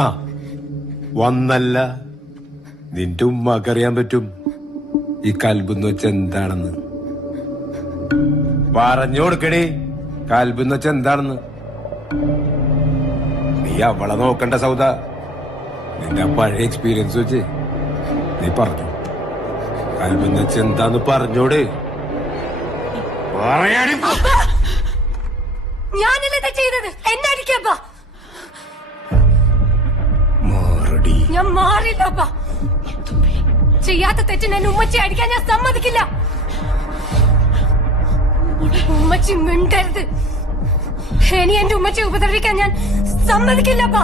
ആ വന്നല്ല നിന്റെ ഉമ്മക്കറിയാൻ പറ്റും ഈ കൽബെന്ന് വെച്ച എന്താണെന്ന്. പറഞ്ഞു കൊടുക്കണേ കൽബെന്ന് വെച്ച എന്താണെന്ന്. നീ അവളെ നോക്കണ്ട സൗദ. നിന്റെ പഴയ എക്സ്പീരിയൻസ് വെച്ച് നീ പറഞ്ഞു കൽബെന്ന് വെച്ച എന്താന്ന് പറഞ്ഞോട്. ഞാനല്ലേ ചെയ്തത്, എന്നടിക്കപ്പാ. ഞാൻ മാറില്ലപ്പാ. ചെയ്യാത്ത തെറ്റിന് എന്നെ ഉമ്മച്ചി അടിക്കാൻ ഞാൻ സമ്മതിക്കില്ല. ഉമ്മച്ചി മിണ്ടരുത്. ഇനി എന്റെ ഉമ്മച്ചി ഉപദ്രവിക്കാൻ ഞാൻ സമ്മതിക്കില്ലപ്പാ.